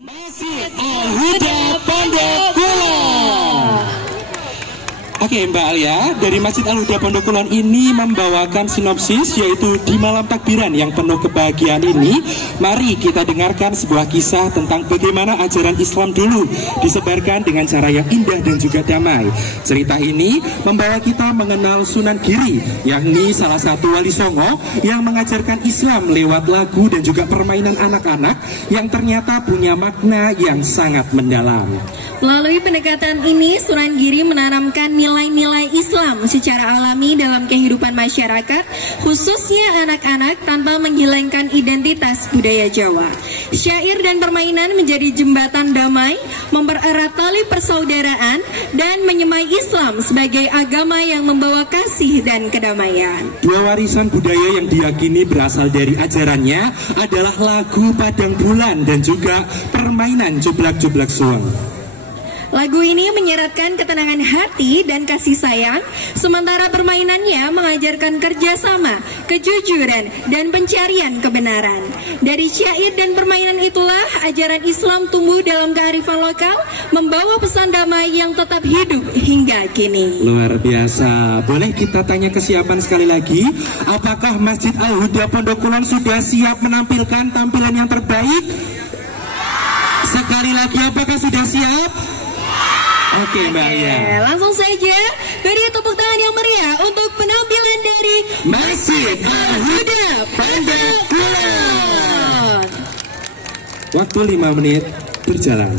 Masjid Al-Huda Pondok Kulon. Oke Mbak Alia, dari Masjid Al-Huda Pondok Kulon ini membawakan sinopsis, yaitu di malam takbiran yang penuh kebahagiaan ini, mari kita dengarkan sebuah kisah tentang bagaimana ajaran Islam dulu disebarkan dengan cara yang indah dan juga damai. Cerita ini membawa kita mengenal Sunan Giri, yakni salah satu wali songo yang mengajarkan Islam lewat lagu dan juga permainan anak-anak yang ternyata punya makna yang sangat mendalam. Melalui pendekatan ini, Sunan Giri menanamkan nilai-nilai Islam secara alami dalam kehidupan masyarakat, khususnya anak-anak, tanpa menghilangkan identitas budaya Jawa. Syair dan permainan menjadi jembatan damai, mempererat tali persaudaraan, dan menyemai Islam sebagai agama yang membawa kasih dan kedamaian. Dua warisan budaya yang diyakini berasal dari ajarannya adalah lagu Padang Bulan dan juga permainan Jublak-Jublak Suweng. Lagu ini menyeratkan ketenangan hati dan kasih sayang, sementara permainannya mengajarkan kerjasama, kejujuran, dan pencarian kebenaran. Dari syair dan permainan itulah ajaran Islam tumbuh dalam kearifan lokal, membawa pesan damai yang tetap hidup hingga kini. Luar biasa. Boleh kita tanya kesiapan sekali lagi, apakah Masjid Al-Huda Pondok Kulon sudah siap menampilkan tampilan yang terbaik? Sekali lagi, apakah sudah siap? Oke Mbak Alia, langsung saja beri tepuk tangan yang meriah untuk penampilan dari Masjid Al-Huda Pondok Kulon. Waktu 5 menit berjalan.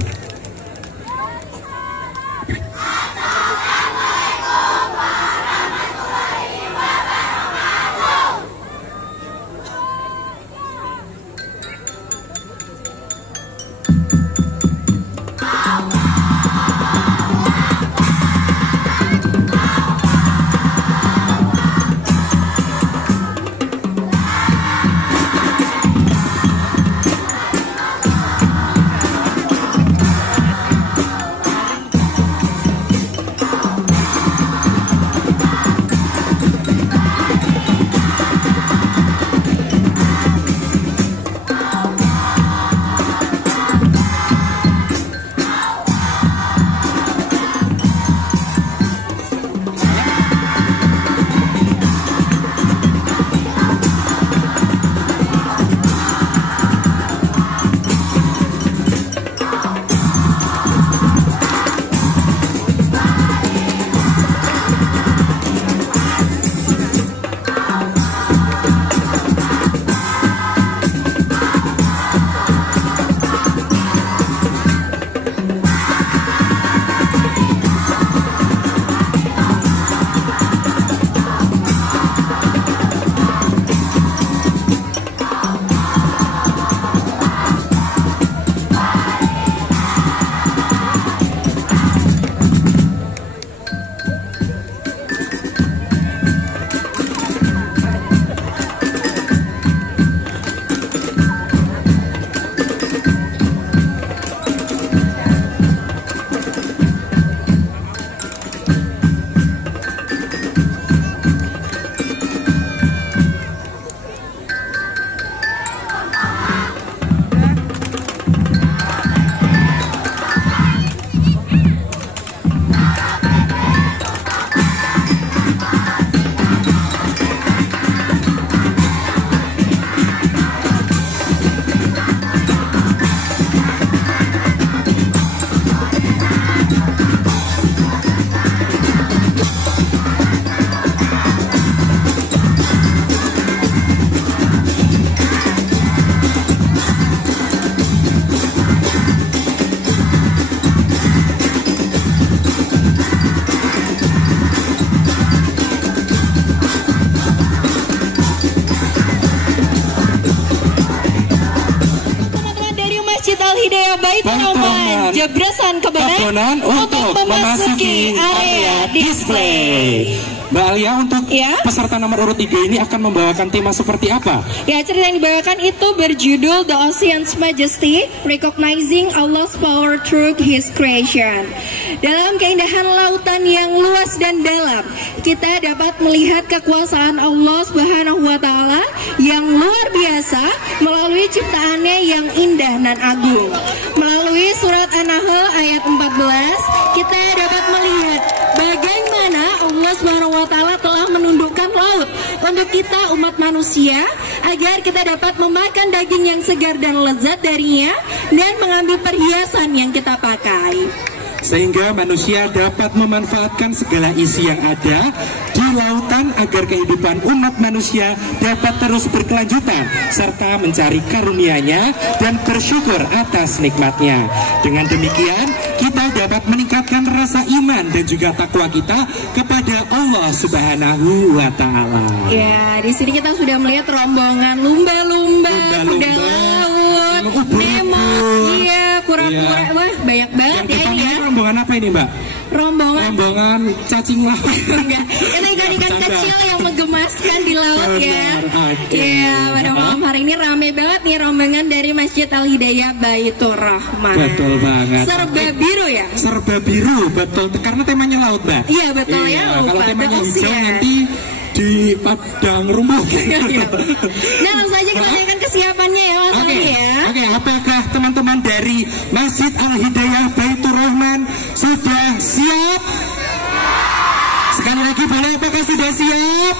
Jebrasan Kebonan untuk memasuki area display. Mbak Alia, untuk peserta nomor urut 3 ini akan membawakan tema seperti apa? Ya, cerita yang dibawakan itu berjudul The Ocean's Majesty, Recognizing Allah's Power Through His Creation. Dalam keindahan lautan yang luas dan dalam, kita dapat melihat kekuasaan Allah Subhanahu wa Ta'ala yang luar biasa melalui ciptaannya yang indah dan agung. Melalui melalui surat An-Nahl ayat 14 kita dapat melihat bagaimana Allah Subhanahu wa taala telah menundukkan laut untuk kita umat manusia agar kita dapat memakan daging yang segar dan lezat darinya dan mengambil perhiasan yang kita pakai. Sehingga manusia dapat memanfaatkan segala isi yang ada di lautan agar kehidupan umat manusia dapat terus berkelanjutan serta mencari karunia-Nya dan bersyukur atas nikmatnya. Dengan demikian kita dapat meningkatkan rasa iman dan juga takwa kita kepada Allah Subhanahu wa taala. Ya, di sini kita sudah melihat rombongan lumba-lumba, kuda laut, nemok, iya, kura-kura. Wah, banyak banget ya ini ya. Rombongan apa ini, Mbak? Rombongan cacing laut. Enggak, itu ikan-ikan kecil yang menggemaskan di laut ya. Iya, pada malam hari ini rame banget nih rombongan dari Masjid Al-Hidayah Baitur Rahman. Betul banget. Serba biru ya? Serba biru, betul. Karena temanya laut, Mbak. Iya, betul ya. Kalau temanya hijau nanti di padang rumput. Nah, langsung saja kita tanyakan kesiapannya ya, Mas Ali ya. Oke, apakah teman-teman dari Masjid Al-Hidayah Baitur Rahman sudah siap? Sekali lagi boleh, apakah sudah siap?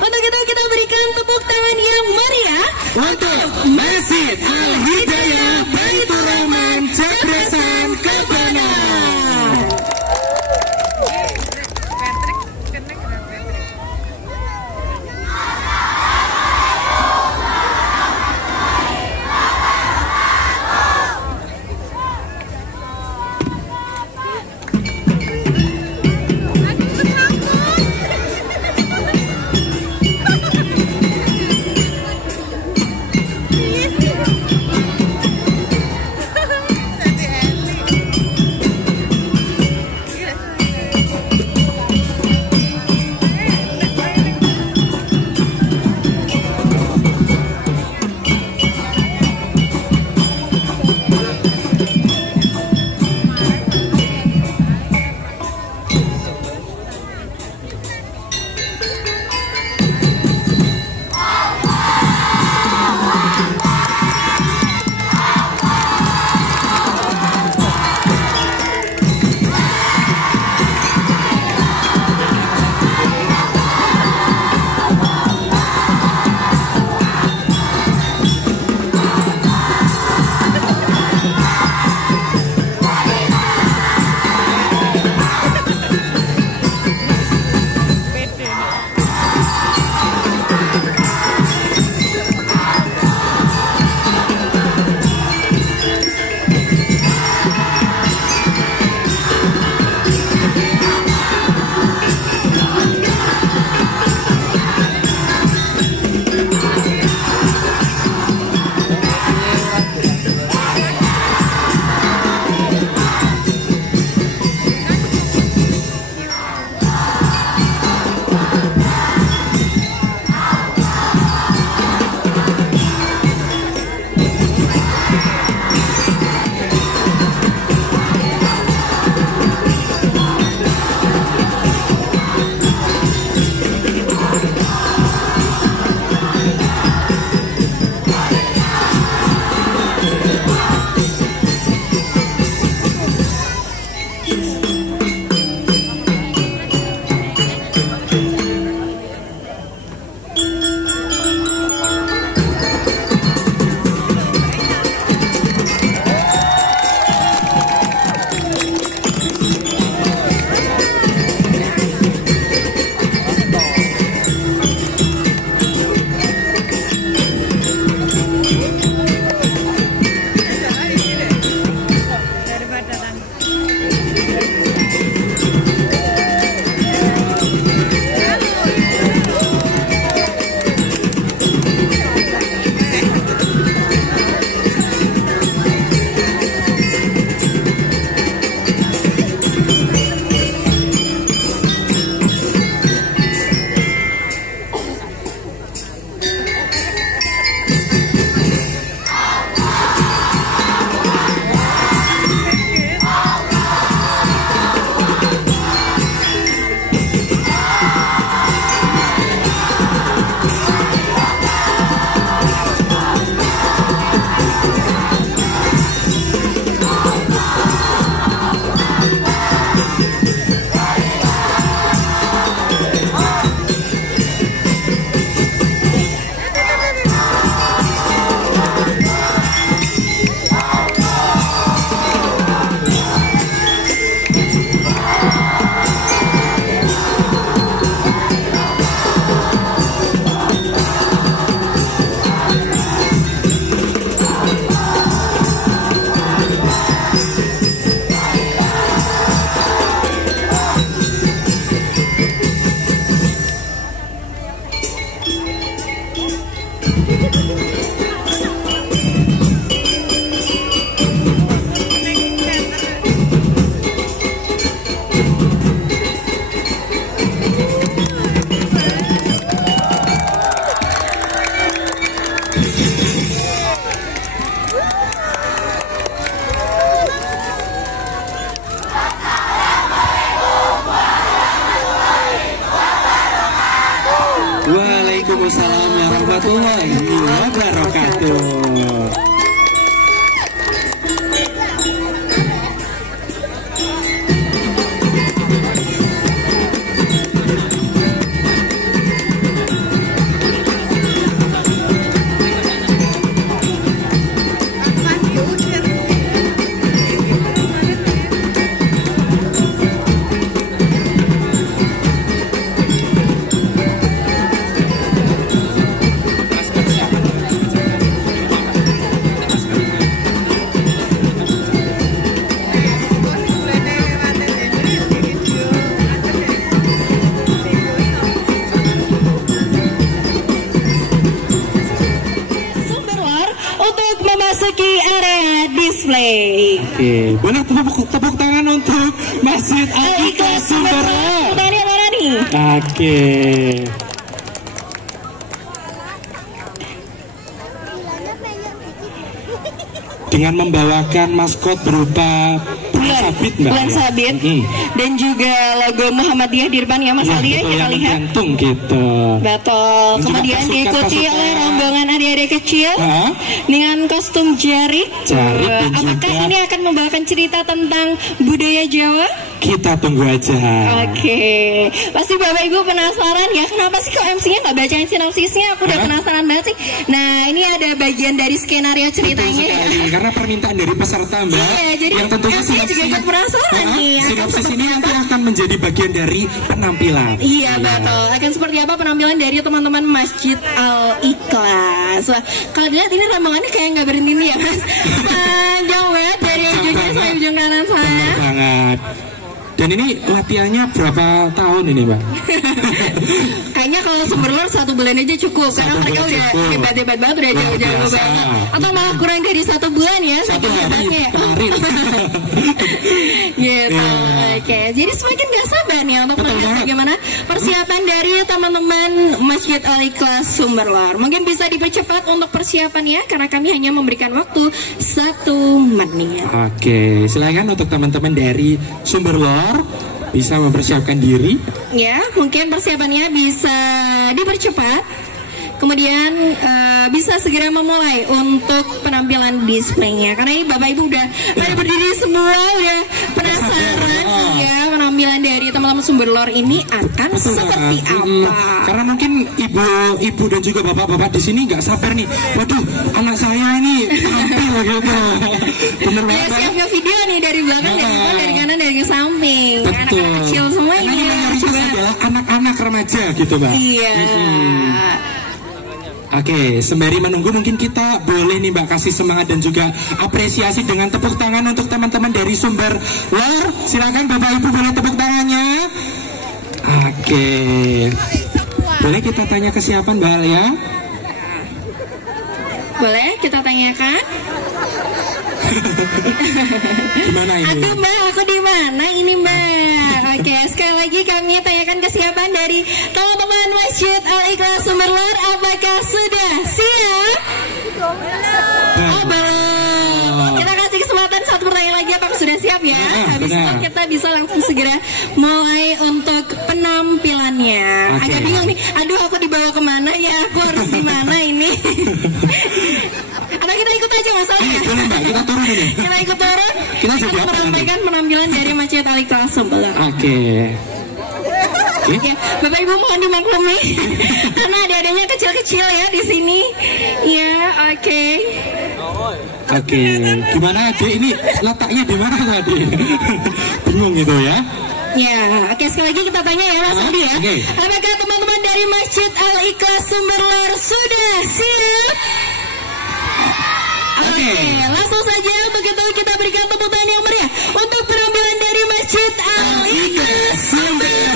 Untuk itu kita berikan tepuk tangan yang meriah untuk Masjid Al-Hidayah Baitur Rahman Jabresan Kebanan. Waalaikumsalam warahmatullahi wabarakatuh. Display. Oke, boleh tepuk tangan untuk Masjid Al-Ikhlas Sumberlor. Tanya mana nih? Oke. Dengan membawakan maskot berupa bulan sabit, Mbak. Bulan sabit. Dan juga logo Muhammadiyah di depan ya Mas Ali ya, kita lihat. Gantung gitu. Betul. Kemudian diikuti oleh rombongan adik-adik kecil dengan kostum jarik. Apakah ini akan membawakan cerita tentang budaya Jawa? Kita tunggu aja. Oke. Pasti Bapak Ibu penasaran ya, kenapa sih kok MC-nya nggak bacain sinopsisnya? Aku udah penasaran banget sih. Nah, ini ada bagian dari skenario ceritanya ya. Karena permintaan dari peserta, Mbak. Iya, jadi yang tentunya MC juga ikut penasaran nih. Sinopsis ini nanti akan menjadi bagian dari penampilan. Iya, betul. Akan seperti apa penampilan dari teman-teman Masjid Al-Ikhlas. Wah, kalau dilihat ini rombongannya kayak nggak berhenti nih ya, Mas. Panjang banget dari ujungnya sampai ujung kanan sana. Benar banget. Dan ini latihannya berapa tahun ini, Mbak? Kayaknya kalau Sumberlor 1 bulan aja cukup. Karena mereka udah hebat-hebat banget, udah jago-jago banget. Atau malah kurang dari 1 bulan ya, saking hebatnya. Gitu. Oke, jadi semakin gak sabar nih untuk melihat bagaimana persiapan dari teman-teman Masjid Al-Ikhlas Sumberlor. Mungkin bisa dipercepat untuk persiapannya karena kami hanya memberikan waktu 1 menit. Oke, silakan untuk teman-teman dari Sumberlor bisa mempersiapkan diri. Ya, mungkin persiapannya bisa dipercepat. Kemudian bisa segera memulai untuk penampilan displaynya. Karena ini Bapak Ibu udah pada berdiri semua, udah penasaran ya penampilan dari teman-teman Sumberlor ini akan seperti apa. Karena mungkin ibu dan juga bapak-bapak di sini nggak sabar nih. Waduh, anak saya ini tampil gitu. Bener banget. Ya, siap video nih dari belakang, dari depan, dari kanan, dari samping. Anak-anak kecil semua ini. Adalah anak-anak remaja gitu, Mbak. Iya. Oke, sembari menunggu mungkin kita boleh nih Mbak kasih semangat dan juga apresiasi dengan tepuk tangan untuk teman-teman dari Sumberlor. Silakan Bapak Ibu boleh tepuk tangannya. Oke. Boleh kita tanya ke siapa Mbak Alia? Boleh kita tanyakan? Gimana ini? Aduh Mbak, aku di mana ini Mbak? Oke, sekali lagi kami tanyakan kesiapan dari teman-teman Masjid Al-Ikhlas Sumberlor. Apakah sudah siap? Oh belum. Kita kasih kesempatan 1 pertanyaan lagi. Apakah sudah siap ya? Habis itu kita bisa langsung segera mulai untuk penampilannya. Agak bingung nih. Aduh, aku dibawa kemana ya? Aku harus di mana ini? Atau kita ikut aja Mas Ali ya? Boleh Mbak, kita turun ini. Kita ikut turun. Kita menampilkan penampilan dari Masjid Al-Ikhlas Sumberlor. Oke. Ya, Bapak Ibu mohon dimaklumi karena ada-adanya kecil-kecil ya di sini. Ya, oke. Oke, gimana Ade? Ini letaknya di mana tadi? Bingung gitu ya? Ya, oke sekali lagi kita tanya ya Mas Adi ya. Apakah teman-teman dari Masjid Al-Ikhlas Sumberlor sudah siap? Oke, langsung saja untuk itu kita berikan tepuk tangan yang meriah untuk penampilan dari Masjid Al-Ikhlas Sumberlor.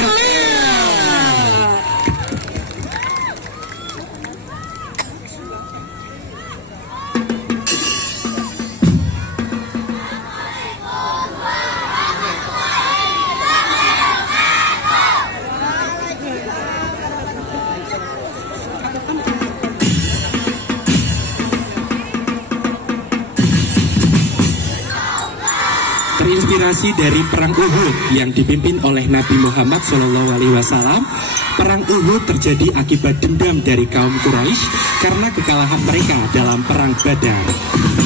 terinspirasi dari perang Uhud yang dipimpin oleh Nabi Muhammad SAW. Perang Uhud terjadi akibat dendam dari kaum Quraisy karena kekalahan mereka dalam perang Badar.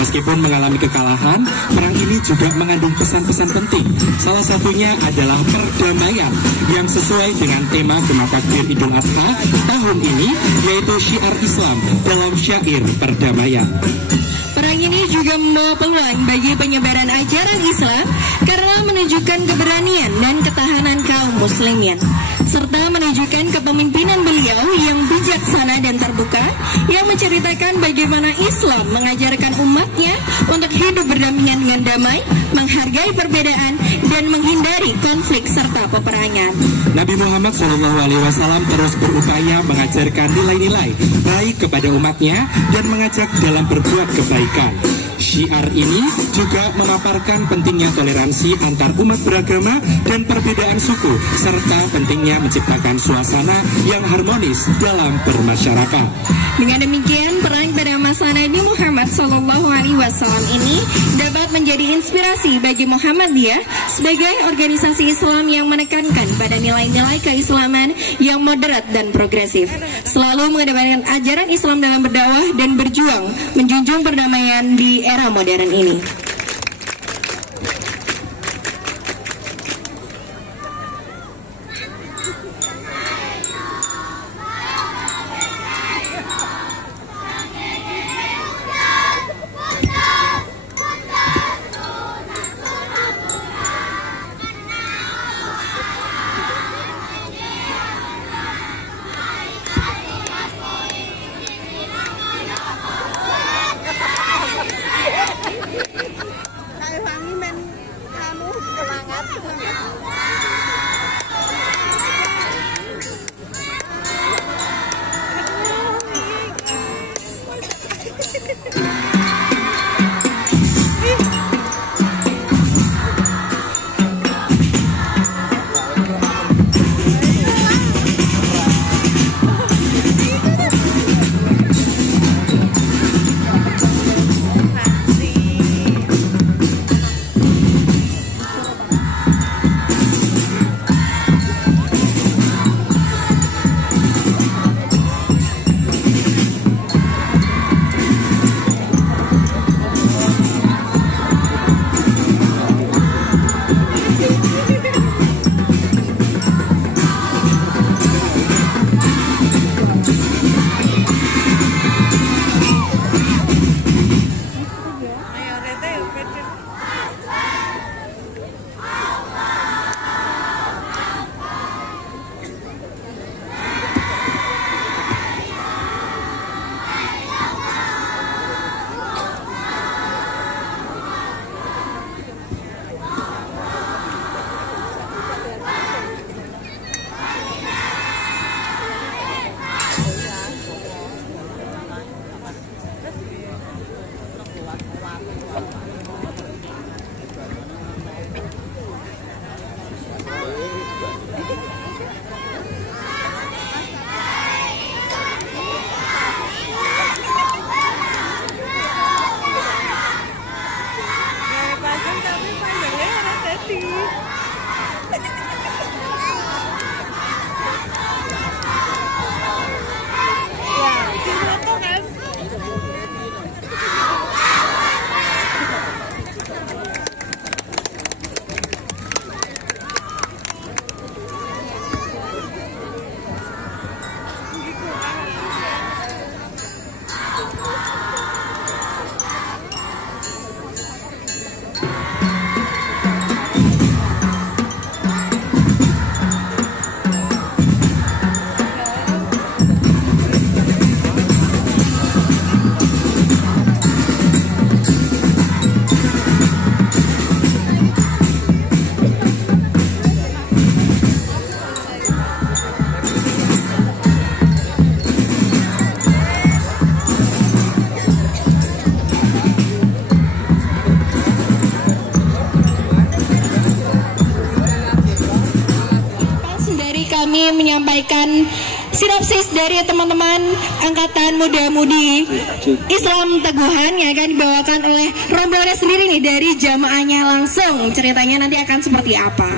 Meskipun mengalami kekalahan, perang ini juga mengandung pesan-pesan penting. Salah satunya adalah perdamaian yang sesuai dengan tema Gema Takbir Idul Adha tahun ini, yaitu syiar Islam dalam syair perdamaian. Perang ini juga membawa peluang bagi penyebaran ajaran Islam karena menunjukkan keberanian dan ketahanan kaum muslimin, serta menunjukkan kepemimpinan beliau yang bijaksana dan terbuka, yang menceritakan bagaimana Islam mengajarkan umatnya untuk hidup berdampingan dengan damai, menghargai perbedaan, dan menghindari konflik serta peperangan. Nabi Muhammad SAW terus berupaya mengajarkan nilai-nilai baik kepada umatnya dan mengajak dalam berbuat kebaikan. Syiar ini juga memaparkan pentingnya toleransi antar umat beragama dan perbedaan suku, serta pentingnya menciptakan suasana yang harmonis dalam bermasyarakat. Dengan demikian, perang pada masa Nabi Muhammad SAW ini dapat menjadi inspirasi bagi Muhammadiyah sebagai organisasi Islam yang menekankan pada nilai-nilai keislaman yang moderat dan progresif, selalu mengedepankan ajaran Islam dalam berdakwah dan berjuang menjunjung perdamaian di era modern ini. Menyampaikan sinopsis dari teman-teman Angkatan Muda-Mudi Islam Teguhan yang akan dibawakan oleh rombongan sendiri nih dari jamaahnya langsung. Ceritanya nanti akan seperti apa?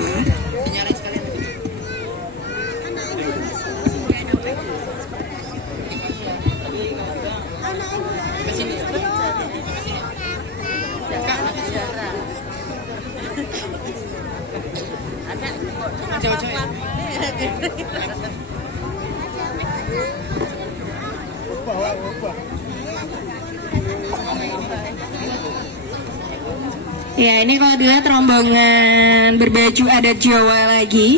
Ya, ini kalau dilihat rombongan berbaju adat Jawa lagi.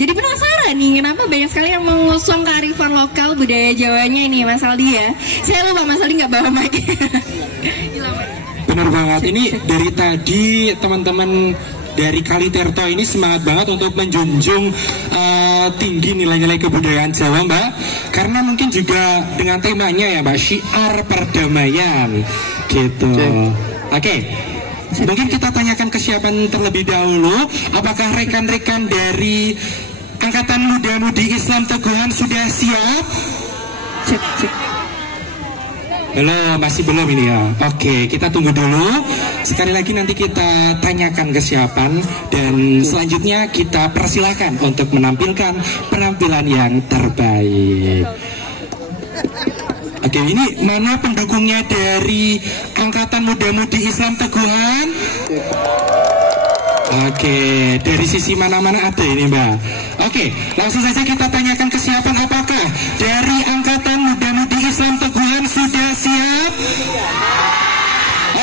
Jadi penasaran nih, kenapa banyak sekali yang mengusung kearifan lokal budaya Jawanya ini, Mas Aldi ya. Saya lupa Mas Aldi nggak bawa mic. Benar banget, ini dari tadi teman-teman dari Kaliterto ini semangat banget untuk menjunjung tinggi nilai-nilai kebudayaan Jawa, Mbak. Karena mungkin juga dengan temanya ya, Mbak, syiar perdamaian gitu. Oke. Mungkin kita tanyakan kesiapan terlebih dahulu. Apakah rekan-rekan dari Angkatan Muda-Mudi Islam Teguhan sudah siap? Cek. Belum, masih belum ini ya. Oke, kita tunggu dulu. Sekali lagi nanti kita tanyakan kesiapan. Dan selanjutnya kita persilakan untuk menampilkan penampilan yang terbaik. Oke, ini mana pendukungnya dari Angkatan Muda-Mudi Islam Teguhan? Oke, dari sisi mana-mana ada ini, Mbak. Oke, langsung saja kita tanyakan kesiapan. Apakah dari Angkatan Muda-Mudi Islam Teguhan sudah siap?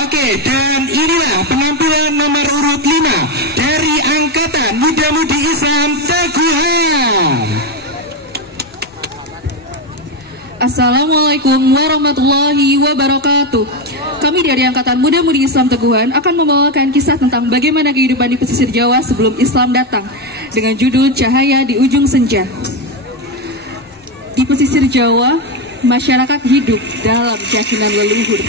Oke, dan inilah penampilan nomor urut 5 dari Angkatan Muda-Mudi Islam Teguhan. Assalamualaikum warahmatullahi wabarakatuh. Kami dari Angkatan Muda-Mudi Islam Teguhan akan membawakan kisah tentang bagaimana kehidupan di pesisir Jawa sebelum Islam datang dengan judul Cahaya di Ujung Senja. Di pesisir Jawa, masyarakat hidup dalam keyakinan leluhur.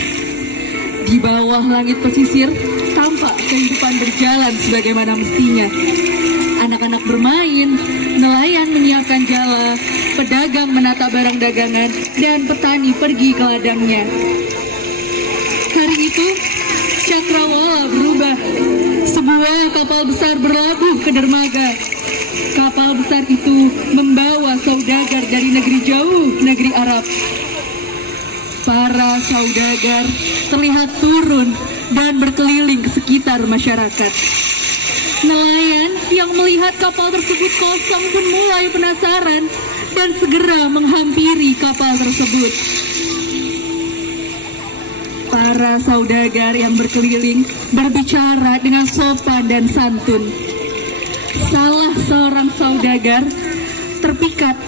Di bawah langit pesisir, tampak kehidupan berjalan sebagaimana mestinya. Anak-anak bermain, nelayan menyiapkan jala, pedagang menata barang dagangan, dan petani pergi ke ladangnya. Hari itu, cakrawala berubah. Sebuah kapal besar berlabuh ke dermaga. Kapal besar itu membawa saudagar dari negeri jauh, negeri Arab. Para saudagar terlihat turun dan berkeliling ke sekitar masyarakat. Nelayan yang melihat kapal tersebut kosong pun mulai penasaran dan segera menghampiri kapal tersebut. Para saudagar yang berkeliling berbicara dengan sopan dan santun. Salah seorang saudagar terpikat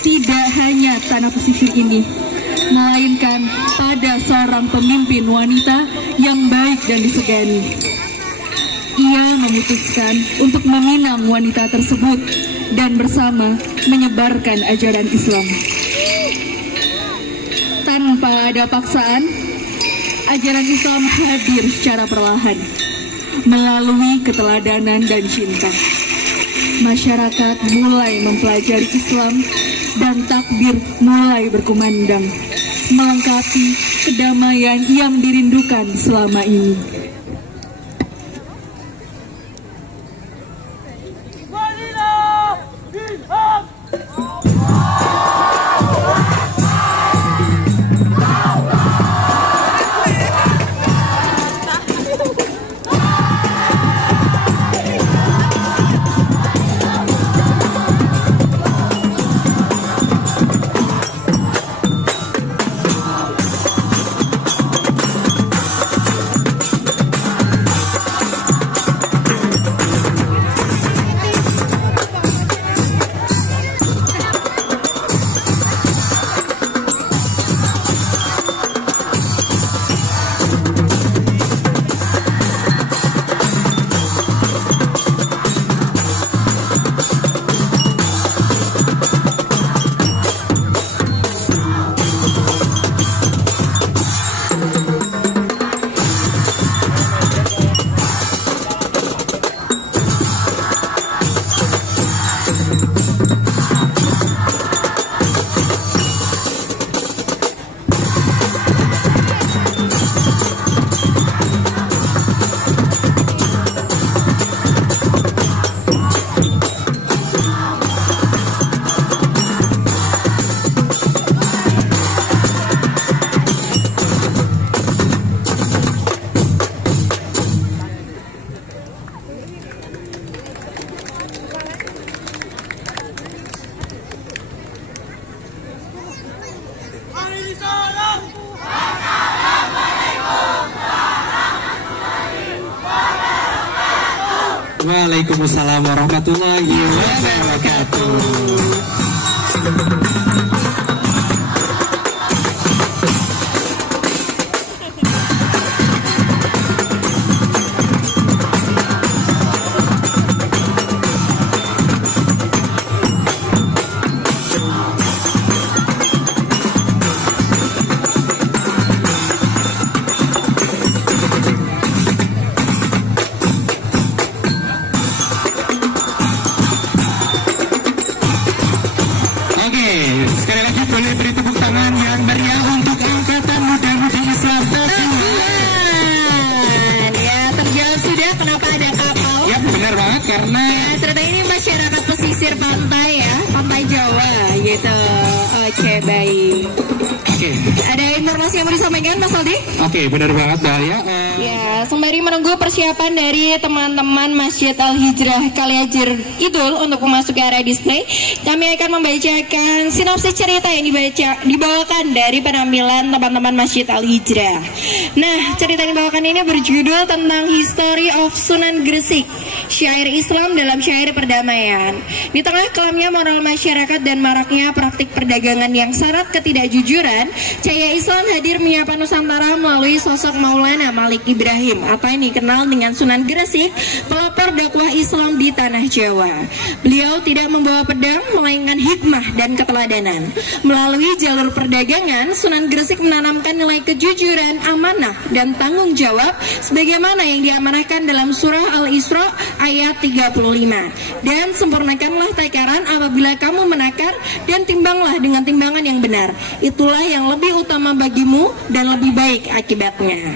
tidak hanya tanah pesisir ini, melainkan pada seorang pemimpin wanita yang baik dan disegani. Ia memutuskan untuk meminang wanita tersebut dan bersama menyebarkan ajaran Islam. Tanpa ada paksaan, ajaran Islam hadir secara perlahan melalui keteladanan dan cinta. Masyarakat mulai mempelajari Islam dan takbir mulai berkumandang, melengkapi kedamaian yang dirindukan selama ini. Waalaikumsalam warahmatullahi wabarakatuh. Sekali lagi boleh beri tepuk tangan yang meriah untuk Angkatan Muda-Mudi Islam Teguhan. Ya, terjawab sudah kenapa ada kapal. Ya, benar banget karena ternyata ini masyarakat pesisir pantai ya, pantai Jawa gitu. Oke, baik. Oke. Ada informasi yang mau disampaikan Mas Aldi? Oke, benar banget Dahlia. Ya, sembari menunggu persiapan dari teman-teman Masjid Al-Hijrah Kaliajir Idul untuk memasuki area display, kami akan membacakan sinopsis cerita yang dibawakan dari penampilan teman-teman Masjid Al-Hijrah. Nah, cerita yang dibawakan ini berjudul tentang History of Sunan Gresik, syair Islam dalam syair perdamaian. Di tengah kelamnya moral masyarakat dan maraknya praktik perdagangan yang syarat ketidakjujuran, cahaya Islam hadir menyapa Nusantara melalui sosok Maulana Malik Ibrahim atau yang dikenal dengan Sunan Gresik, pelopor dakwah Islam di tanah Jawa. Beliau tidak membawa pedang, melainkan hikmah dan keteladanan. Melalui jalur perdagangan, Sunan Gresik menanamkan nilai kejujuran, amanah, dan tanggung jawab sebagaimana yang diamanahkan dalam surah Al-Isra ayat 35. Dan sempurnakanlah takaran apabila kamu menakar dan timbanglah dengan timbangan yang benar. Itulah yang lebih utama bagimu dan lebih baik akibatnya.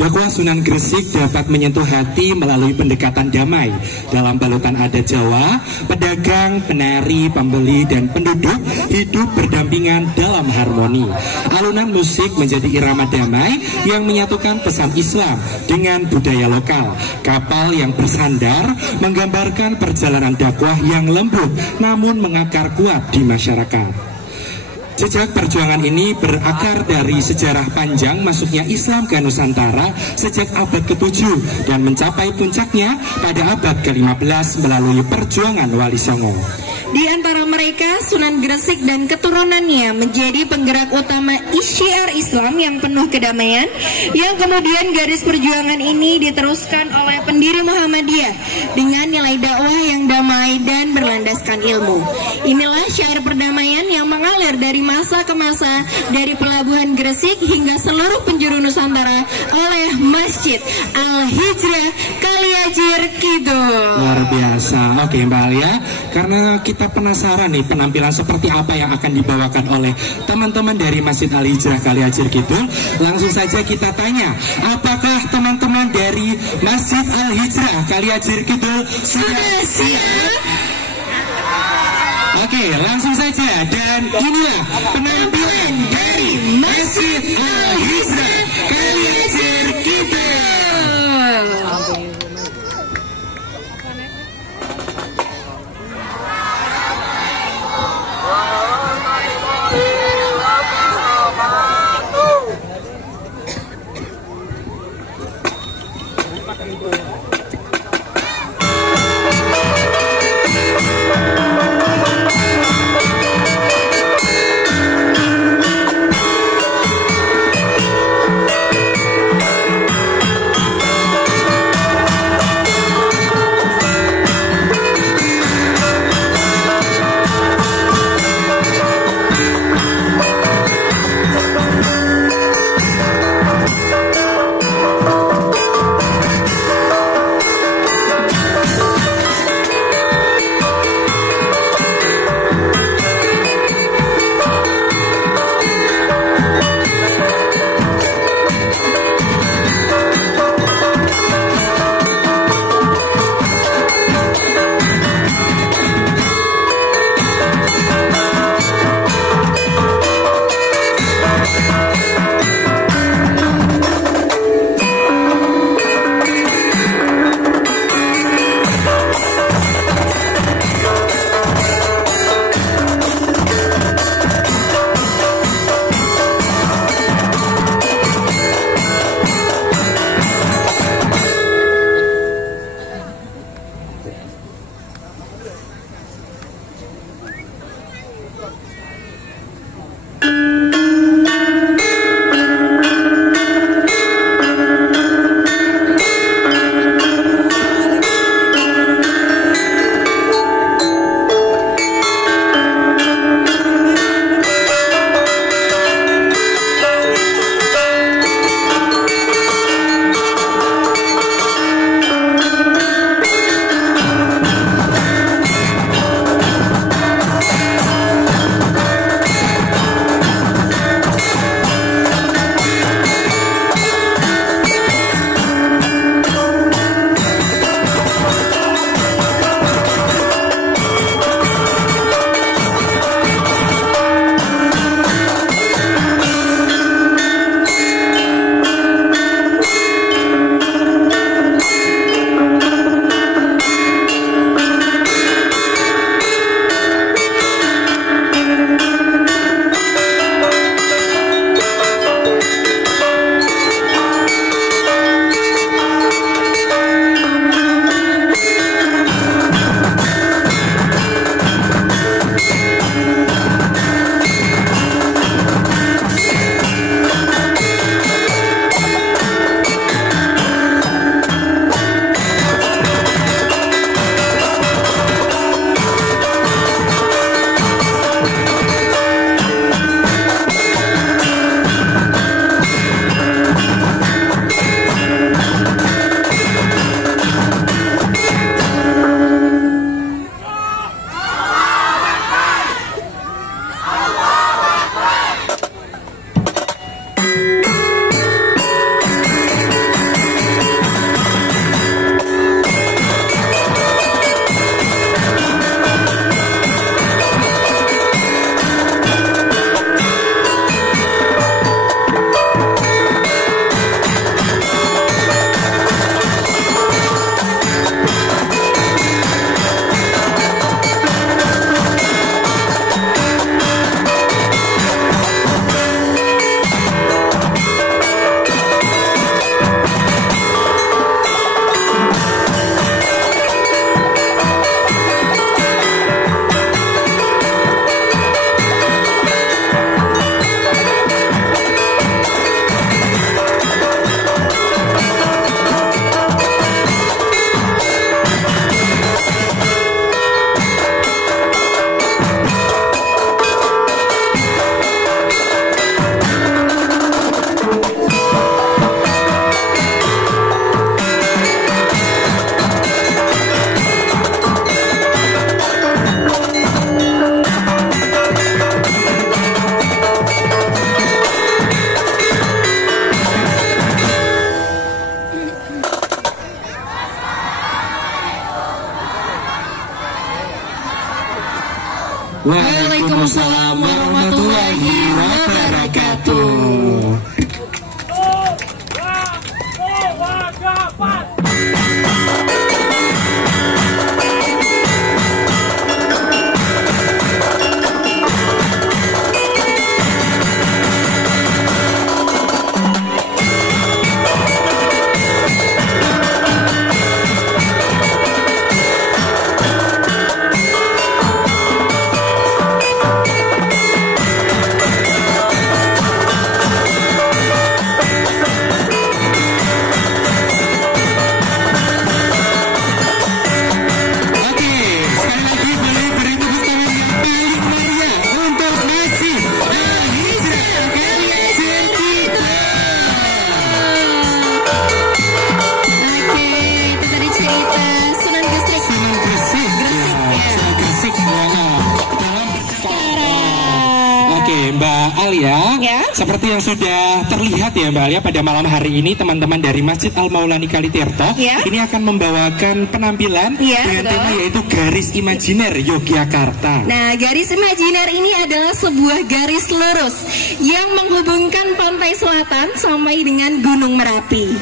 Dakwah Sunan Gresik dapat menyentuh hati melalui pendekatan damai. Dalam balutan adat Jawa, pedagang, penari, pembeli, dan penduduk hidup berdampingan dalam harmoni. Alunan musik menjadi irama damai yang menyatukan pesan Islam dengan budaya lokal. Kapal yang bersandar menggambarkan perjalanan dakwah yang lembut namun mengakar kuat di masyarakat. Jejak perjuangan ini berakar dari sejarah panjang masuknya Islam ke Nusantara sejak abad ke-7 dan mencapai puncaknya pada abad ke-15 melalui perjuangan Wali Songo. Di antara mereka, Sunan Gresik dan keturunannya menjadi penggerak utama syiar Islam yang penuh kedamaian, yang kemudian garis perjuangan ini diteruskan oleh pendiri Muhammadiyah dengan nilai dakwah yang damai dan berlandaskan ilmu. Inilah syair perdamaian yang mengalir dari masa ke masa, dari pelabuhan Gresik hingga seluruh penjuru Nusantara oleh Masjid Al-Hijrah Kaliajir Kidul. Luar biasa. Oke Mbak Alia, karena kita penasaran nih penampilan seperti apa yang akan dibawakan oleh teman-teman dari Masjid Al-Hijrah Kaliajir Kidul, langsung saja kita tanya, apakah teman-teman dari Masjid Al-Hijrah Kaliajir Kidul sudah siap? Oke, langsung saja, dan inilah penampilan dari Masjid Al-Hijrah Kaliajir Kidul. Waalaikumsalam warahmatullahi wabarakatuh. Mbak Alia, ya? Seperti yang sudah terlihat ya Mbak Alia, pada malam hari ini teman-teman dari Masjid Al-Maulani Kalitirto ini akan membawakan penampilan dengan tema yaitu Garis Imajiner Yogyakarta. Nah, garis imajiner ini adalah sebuah garis lurus yang menghubungkan pantai selatan sampai dengan Gunung Merapi.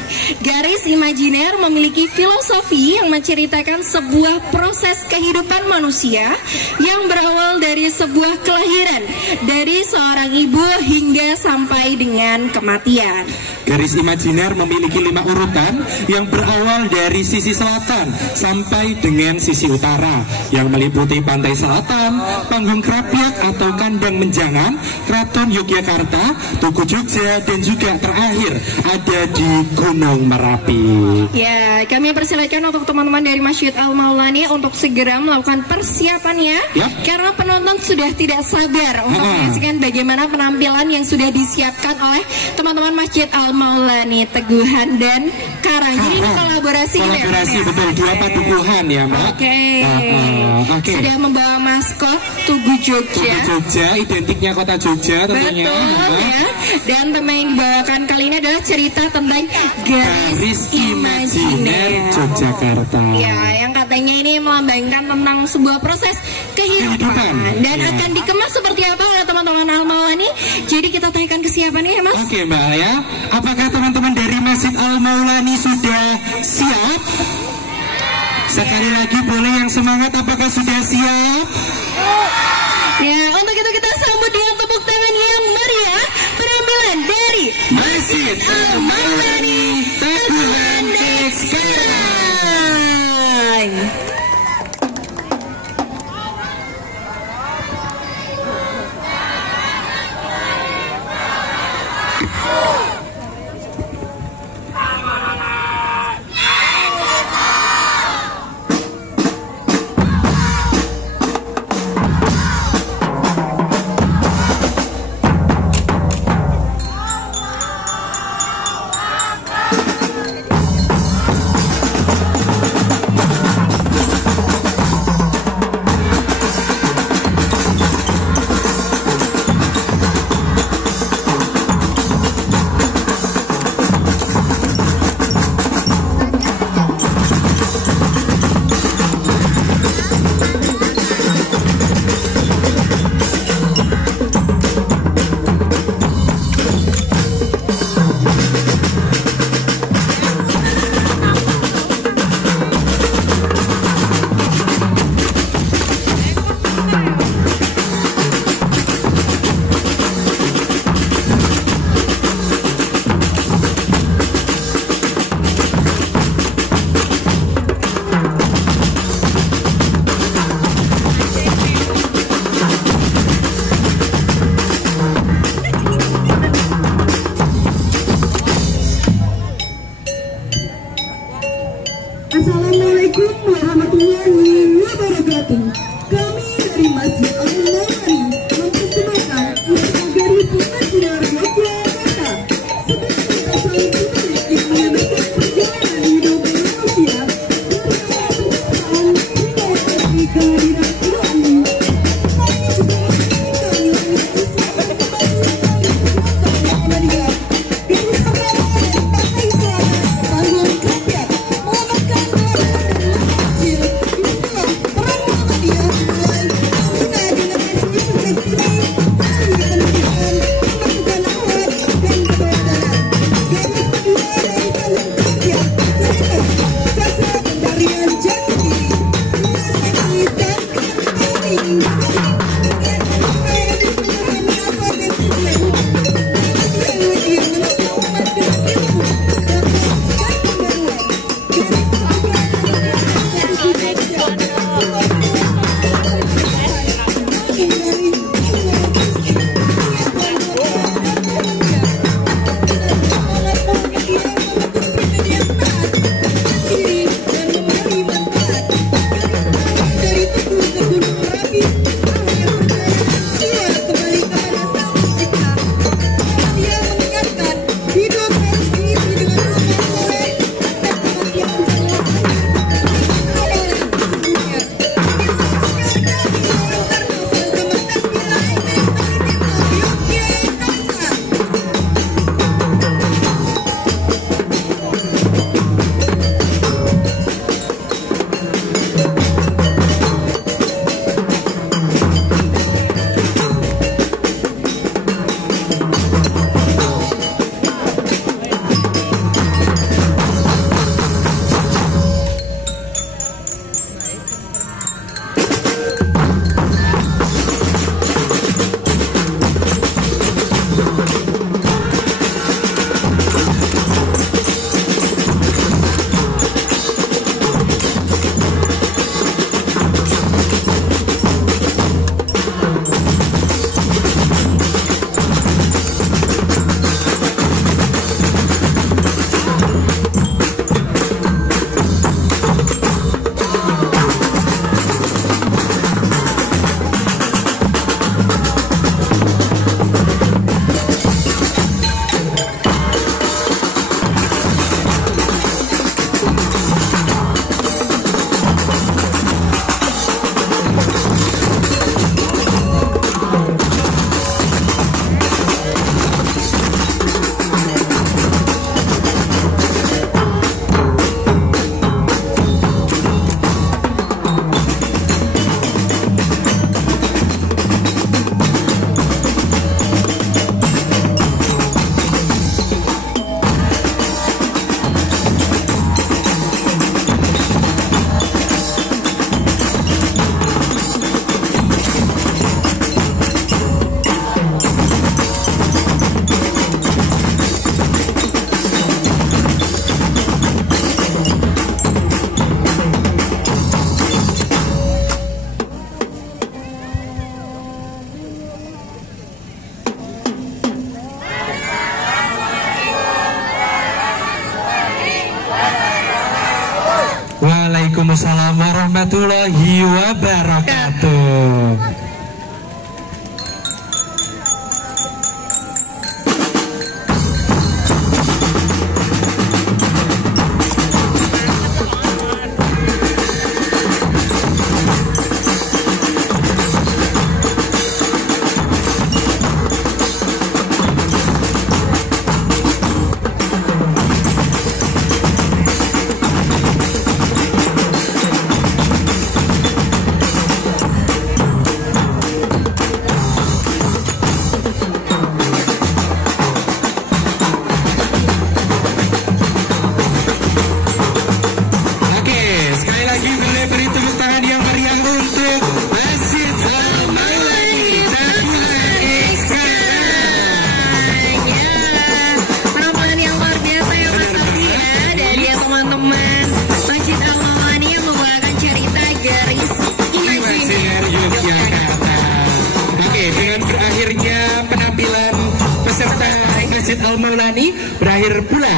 Garis imajiner memiliki filosofi yang menceritakan sebuah proses kehidupan manusia yang berawal dari sebuah kelahiran, dari seorang ibu hingga sampai dengan kematian. Garis imajiner memiliki 5 urutan yang berawal dari sisi selatan sampai dengan sisi utara, yang meliputi pantai selatan, panggung Krapyak atau kandang menjangan, Keraton Yogyakarta, Tugu Jogja, dan juga terakhir ada di Gunung Merapi. Ya, kami persilakan untuk teman-teman dari Masjid Al-Maulani untuk segera melakukan persiapannya, karena penonton sudah tidak sabar untuk menyaksikan bagaimana penampilan yang sudah disiapkan oleh teman-teman Masjid Al-Maulani Teguhan dan Karang. Jadi ini kolaborasi gitu ya? Kolaborasi, betul, dua padukuhan ya Mbak. Oke. Sudah membawa maskot Tugu Jogja. Tugu Jogja, identiknya kota Jogja tentunya. Betul ya. Dan tema yang dibawakan kali ini adalah cerita tentang Garis Imajiner Yogyakarta. Ya, yang katanya ini melambangkan tentang sebuah proses kehidupan. Dan akan dikemas seperti apa oleh teman-teman Al-Maulani. Jadi kita tanyakan kesiapannya ya Mas. Oke Mbak ya, apakah teman-teman dari Masjid Al-Maulani sudah siap? Sekali lagi boleh yang semangat, apakah sudah siap? Ya, untuk itu kita sambut dengan tepuk tangan yang meriah penampilan dari Masjid Al-Maulani Teguhan X Karang. Waalaikumsalam warahmatullahi wabarakatuh. Masjid Al-Maulani berakhir pula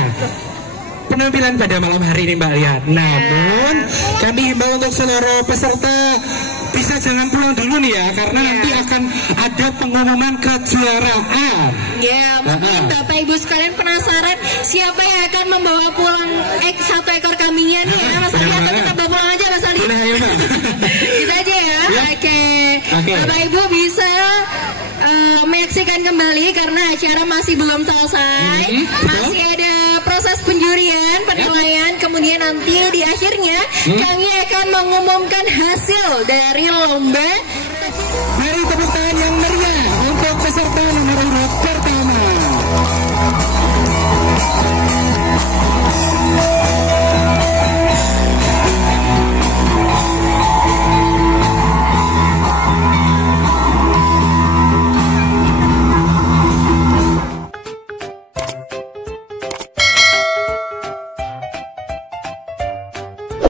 penampilan pada malam hari ini Mbak Lia. Namun kami himbau untuk seluruh peserta bisa jangan pulang dulu nih ya, karena nanti akan ada pengumuman kejuaraan. Ya, mungkin Bapak Ibu sekalian penasaran siapa yang akan membawa pulang satu ekor kambingnya nih ya, Mas Ali, atau kita bawa pulang aja Mas Ali? Kita aja ya. Oke. Bapak Ibu bisa menyaksikan kembali karena acara masih belum selesai. Masih ada proses penjurian, penilaian, kemudian nanti di akhirnya kami akan mengumumkan hasil dari lomba. Mari tepuk tangan yang meriah untuk peserta nomor urut pertama.